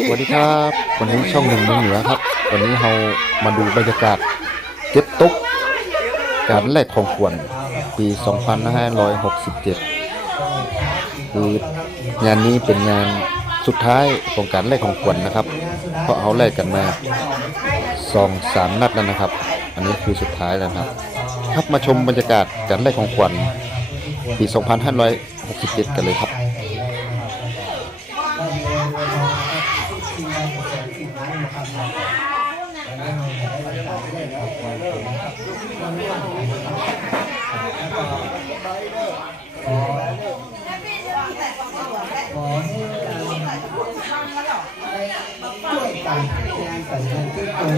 สวัสดีครับ วันนี้ช่องหนึ่งเมืองเหนือครับ วันนี้เรามาดูบรรยากาศเก็บตุ๊กการแลกของขวัญปี 2567 คืองานนี้เป็นงานสุดท้ายของการแลกของขวัญนะครับ เพราะเขาแลกกันมาสองสามนัดแล้วนะครับ อันนี้คือสุดท้ายแล้วครับ ครับมาชมบรรยากาศการแลกของขวัญปี 2567 กันเลยครับ ช่วยกันงานแต่งงานที่ตรงที่ไหน ครับ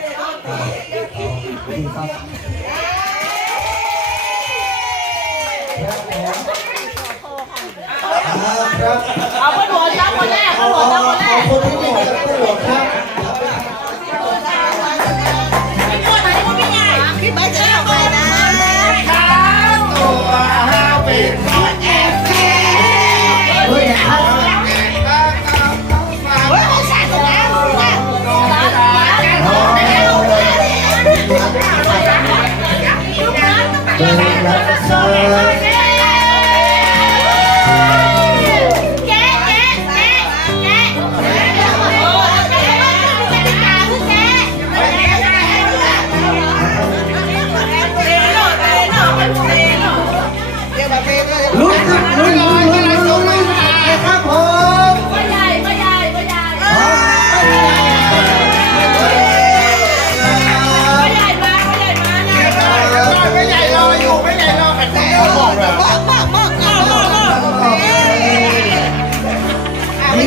ดีครับครับเอาไปโหวตรับคนแรกเอาโหวตรับคนแรกคนที่หมดผู้หมดครับคนไหนก็ไม่ใหญ่พี่ใบจะเอาไปน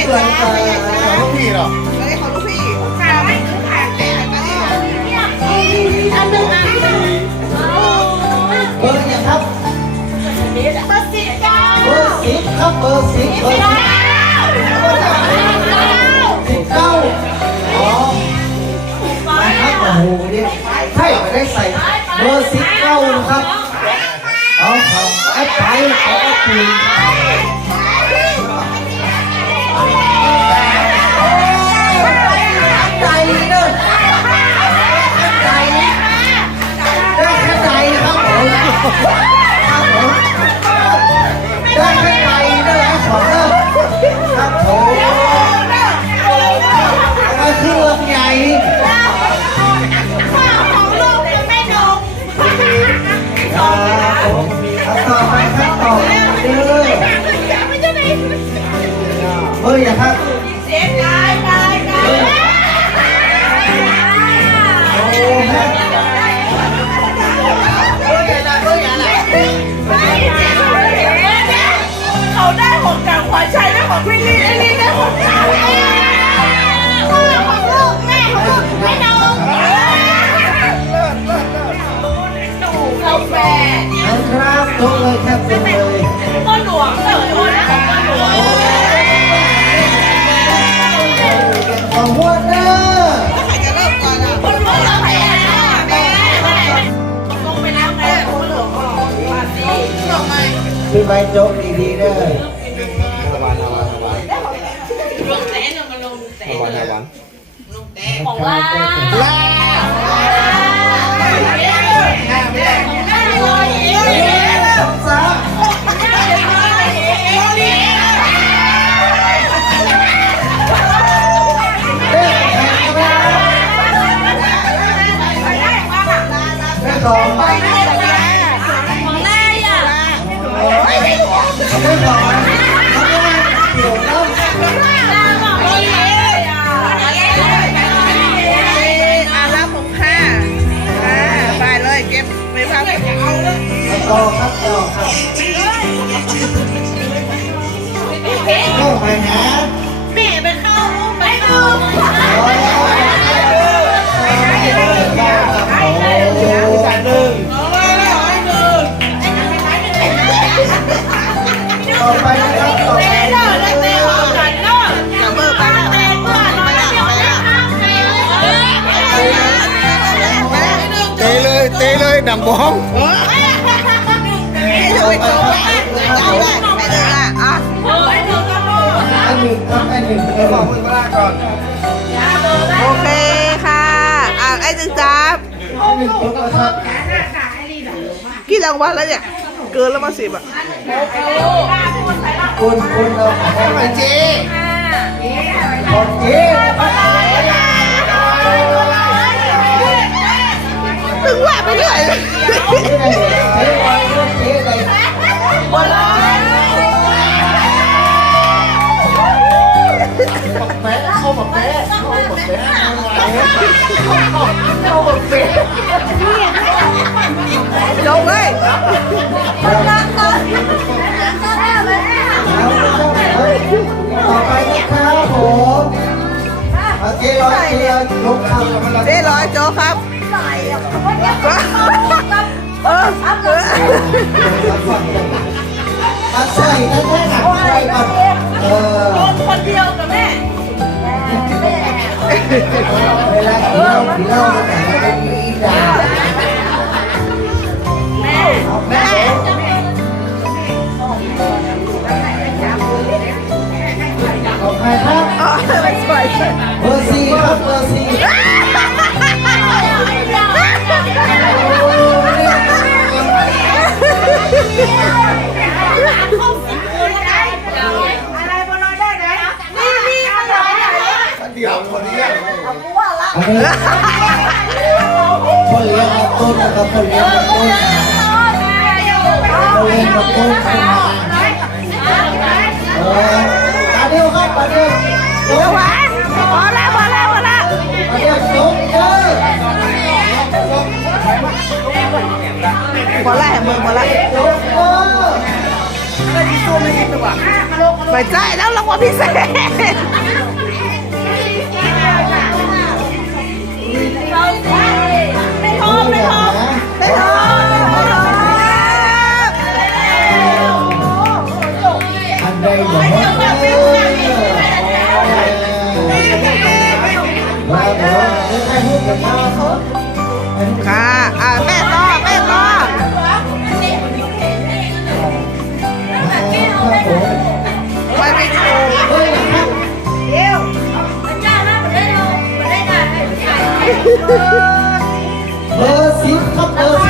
นี่เกินไปลูกพี่หรออันหนึ่งอันหนึ่งเบอร์เนี่ยครับเบอร์สิบเก้าเบอร์สิบครับเบอร์สิบเบอร์สิบสิบเก้าอ๋อมาครับโอ้โหนี่ให้ไปได้ใส่เบอร์สิบเก้านะครับเอาเขาแอปไปเขาแอปปีใเฮ้ยอย่าครับโอ้ฮะเขาได้ของจากขวัญชัยได้ของพี่ลี่ไอ้ลี่ได้ของเราของลูกแม่ของลูกไม่นองเราแฝดเอาครับตกเลยครับตกเลยก็หลวงเลยวันนั้ ของหัวเด้อคนหลวงเราแฝดแม่ลงไปแล้วแม่คนหลวงก็หลวงมาสิลงไปคือใบโจ๊กดีๆเด้อลงแสนลงมาลงแสนวันไหนวันของลาลาของลาล ได้ต่อไปได้ของแม่อะต่อไปทำงานเกี่ยวกับลาบอกเลยอะอารับผมค่ะอ่าไปเลยเก็บไม่พักต่อครับต่อครับเข้าไปนะ ไปนะครับต่อไปเลิกแล้วเต้ออกกันเลยเบิกไปแล้วเต้ก่อนไปแล้วไปแล้วเตะเลยเตะเลยดังบ้องจะไปโจ๊กได้ได้ได้ได้อะเออไอ้หนูก็บอันหนึ่งครับอันหหนึ่งเลยบอกโอเคค่ะอ่าไอ้จึงจับหนึ่งคนนะครับกี่รางวัลแล้วเนี่ย เกินแล้วมาสิบอะคุณคุณเราขอให้เจ๊ของเจ๊ถึงว่าไปเรื่อยเจ๊เลยเจ๊ไว้เจ๊เลยแม่เข้ามาแม่เข้ามาแม่เข้ามาแม่จ ต่อไปนะครับผมเจ๊ร้อยเจ๊ลงคำเจ๊ร้อยโจกครับ เออเออมาใส่แค่หนักใส่ก่อนเออคนเดียวกับแม่เวลากินเหล้ากินเหล้าแต่ไม่ได้มีด่าแม่ขอ ครครับอ๋อไม่สวยเบอร์สี่ครับเบอร์สี่อันนี้คนเลี้ยงกับต้นนะครับคนเลี้ยงกับต้นคนเลี้ยงกับต้นขึ้นมา รับตาเดียวจบหวานพอแล้วพอแล้วพอแล้วตาเดียวพอแล้วมึงพอแล้วไม่ใช่แล้วรางวัลพิเศษไม่ทองไม่ทองไม่พอไเบอร์สิบครับเบอร์สิ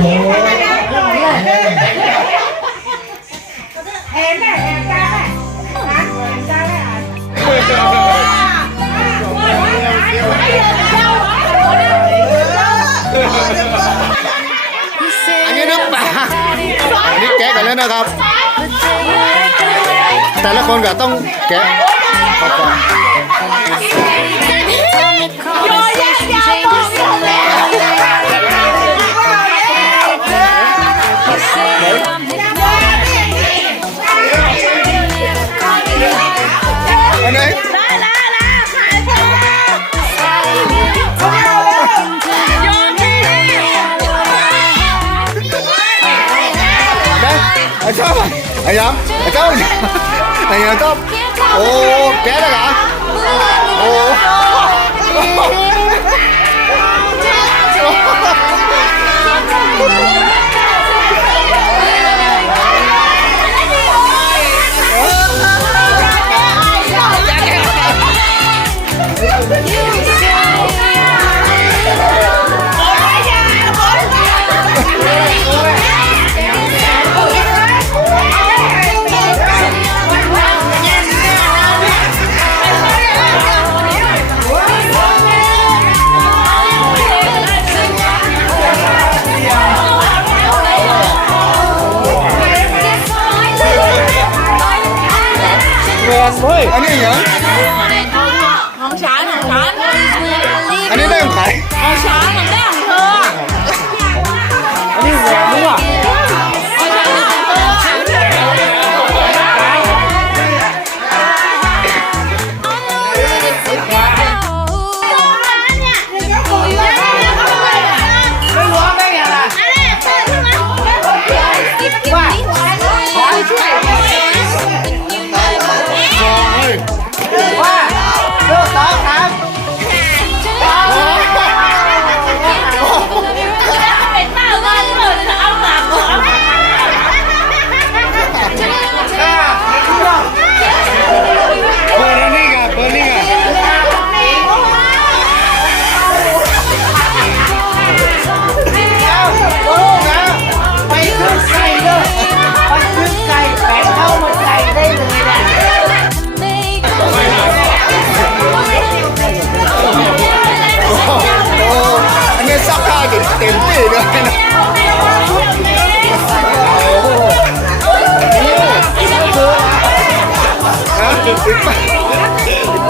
อันนี้น้ำปลาอันนี้แกะกันแล้วนะครับแต่ล โอ้แกเล้วกัอโอ้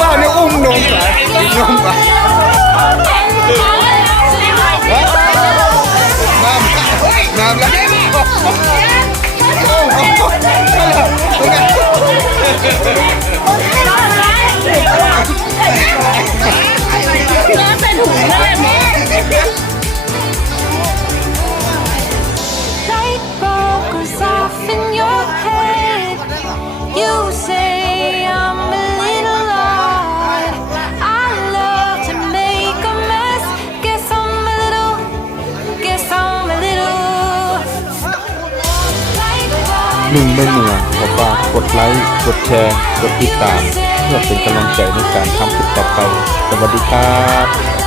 ป้าเนี่ยอุ้มนมไปอุ้มนมไปน้ำน้ำแล้ว ไม่เหนื่อยขอฝากกดไลค์ กดแชร์ กดติดตาม เพื่อเป็นกำลังใจในการทำคลิปต่อไป สวัสดีครับ